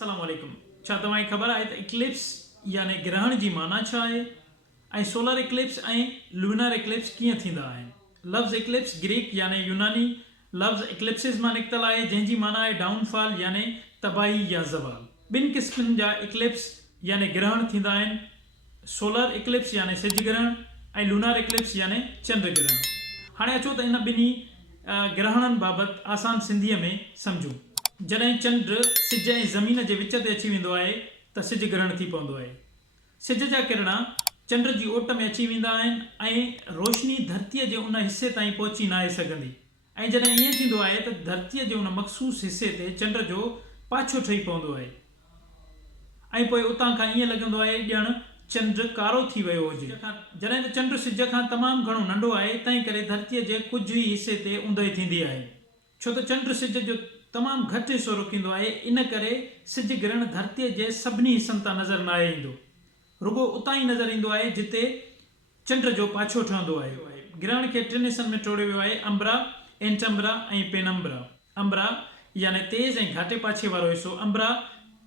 अस्सलाम वालेकुम। छा तव्हांखे ख़बर आहे त इक्लिप्स यानी ग्रहण जी माना छा आहे ऐं सोलर इक्लिप्स ऐं लूनर इक्लिप्स कीअं थींदा आहिनि। लफ़्ज़ इक्लिप्स ग्रीक यानी यूनानी लफ़्ज़ इक्लिप्सिस मां निकितल आहे जंहिंजी माना आहे डाउनफॉल यानी तबाही या ज़वाल। ॿिनि क़िस्मनि जा इक्लिप्स यानी ग्रहण थींदा आहिनि, सोलर इक्लिप्स यानी सिज ग्रहण ऐं लूनर इक्लिप्स यानी चंड ग्रहण। हाणे अचो त इन ॿिन्ही ग्रहणनि बाबति आसान सिंधीअ में सम्झूं। जॾहिं चंड सिज ऐं ज़मीन जे विच ते अची वेंदो आहे त सिज ग्रहण थी पवंदो आहे। सिज जा किरण चंड जी ओट में अची वेंदा आहिनि ऐं रोशनी धरतीअ जे उन हिसे ताईं पहुची न आहे सघंदी, ऐं जॾहिं ईअं थींदो आहे त धरतीअ जे उन मख़सूस हिसे ते चंड जो पाछो ठही पवंदो आहे ऐं पोइ उतां खां ईअं लॻंदो आहे ॼण चंड कारो थी वियो हुजे। जॾहिं त चंड सिज खां तमामु घणो नंढो आहे, तंहिं करे धरतीअ जे कुझु ई हिसे ते ऊंदहि थींदी आहे। छो त चंड सिज जो तमामु घटि हिसो रुकींदो आहे, इन करे सिज ग्रहण धरतीअ जे सभिनी हिसनि तां नज़र न आहे ईंदो, रुगो उतां ई नज़र ईंदो आहे जिते चंड जो पाछो ठहंदो आहे। ग्रहण खे टिनि हिसनि में टोड़ियो वियो आहे, अंबरा, एंटम्बरा ऐं पेनम्बरा। अंबरा यानी तेज़ ऐं घाटे पाछे वारो हिसो। अंबरा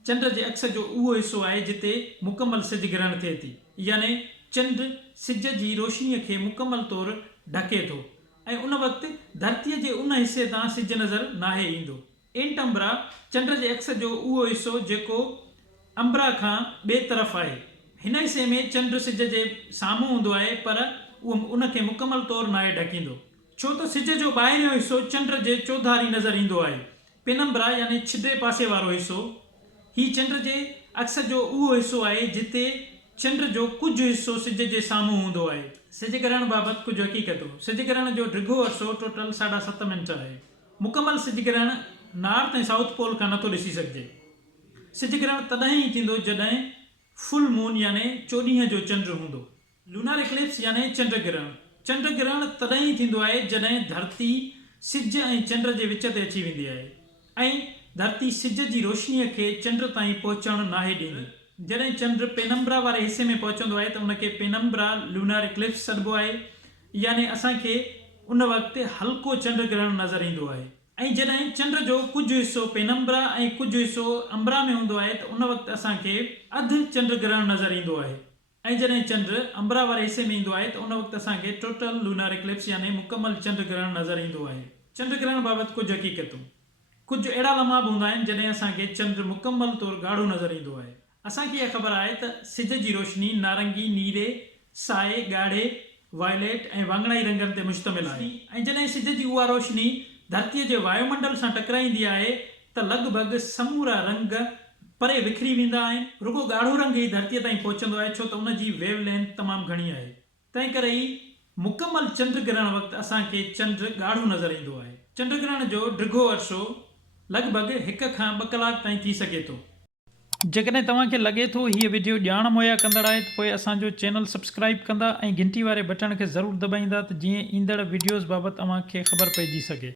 चंड जे अक्स जो उहो हिसो आहे जिते मुकमल सिज ग्रहण थिए थी, यानी चंड सिज जी रोशनीअ खे मुकमल तौरु ढके थो ऐं उन वक़्तु धरतीअ जे उन हिसे तां सिज नज़र नाहे ईंदो। एंटम्बरा चंड जे अक्स जो उहो हिसो जेको अंबरा खां ॿिए तरफ़ आहे। हिन हिसे में चंड सिज जे साम्हूं हूंदो आहे, पर उहो उनखे मुकमल तौरु नाहे ढकींदो, छो त सिज जो ॿाहिरियों हिसो चंड जे चौधारी नज़र ईंदो आहे। पेनम्बरा यानी छिटे पासे वारो हिसो, हीउ चंड जे अक्स जो उहो हिसो आहे जिते चंड जो कुझु हिसो सिज जे साम्हूं हूंदो आहे। सिज ग्रहण बाबति कुझु हक़ीक़तूं। सिज ग्रहण जो डिघो अरसो टोटल 7.5 मिंट आहे। मुकमल सिज ग्रहण नॉर्थ ऐं साउथ पोल खां नथो ॾिसी सघिजे। सिज ग्रहण तॾहिं ई थींदो जॾहिं फुल मून यानी चोॾींहं जो चंड हूंदो। लूनर इक्लिप्स यानी चंड ग्रहण। चंड ग्रहण तॾहिं ई थींदो आहे जॾहिं धरती सिज ऐं चंड जे विच ते अची वेंदी आहे ऐं धरती सिज जी रोशनीअ खे चंड ताईं पहुचणु नाहे ॾींदी। जॾहिं चंड पेनम्बरा वारे हिसे में पहुचंदो आहे त उनखे पेनम्बरा लूनर इक्लिप्स सॾिबो आहे, यानी असांखे उन वक़्तु हल्को चंड ग्रहण नज़र ईंदो आहे। ऐं जॾहिं चंड जो कुझु हिसो पेनम्बरा ऐं कुझु हिसो अंबरा में हूंदो आहे त उन वक़्तु असांखे अधु चंड ग्रहण नज़र ईंदो आहे, ऐं जॾहिं चंड अंबरा वारे हिसे में ईंदो आहे त उन वक़्तु असांखे टोटल लूनर इक्लिप्स यानी मुकमल चंड ग्रहण नज़र ईंदो आहे। चंड ग्रहण बाबति कुझु हक़ीक़तूं। कुझु अहिड़ा लम्हा बि हूंदा आहिनि जॾहिं असांखे चंड मुकमल तौरु ॻाढ़ो नज़र ईंदो आहे। असांखे इहा ख़बर आहे त सिज जी रोशनी नारंगी, नीरे, साए, ॻाढ़े, वायलेट ऐं वाङणाई रंगनि ते मुश्तमिल आहे, ऐं जॾहिं सिज जी उहा रोशनी धरतीअ जे वायुमंडल सां टकराईंदी आहे त लॻभॻि समूरा रंग परे विखरी वेंदा आहिनि। रुगो ॻाढ़ो रंग ई धरतीअ ताईं पहुचंदो आहे, छो त उन जी वेवलेंथ तमामु घणी आहे। तंहिं करे ई मुकमल चंड ग्रहण वक़्तु असांखे चंड ॻाढ़ो नज़र ईंदो आहे। चंड ग्रहण जो डिघो अरसो लॻभॻि 1 खां 2 कलाक ताईं थी सघे थो। जेकॾहिं तव्हांखे लॻे थो हीअ वीडियो ॼाण मुहैया कंदड़ आहे त पोइ असांजो चैनल सब्सक्राइब कंदा ऐं घंटी वारे बटण खे ज़रूरु दॿाईंदा त जीअं ईंदड़ वीडियोज़ बाबति तव्हांखे ख़बर पइजी सघे।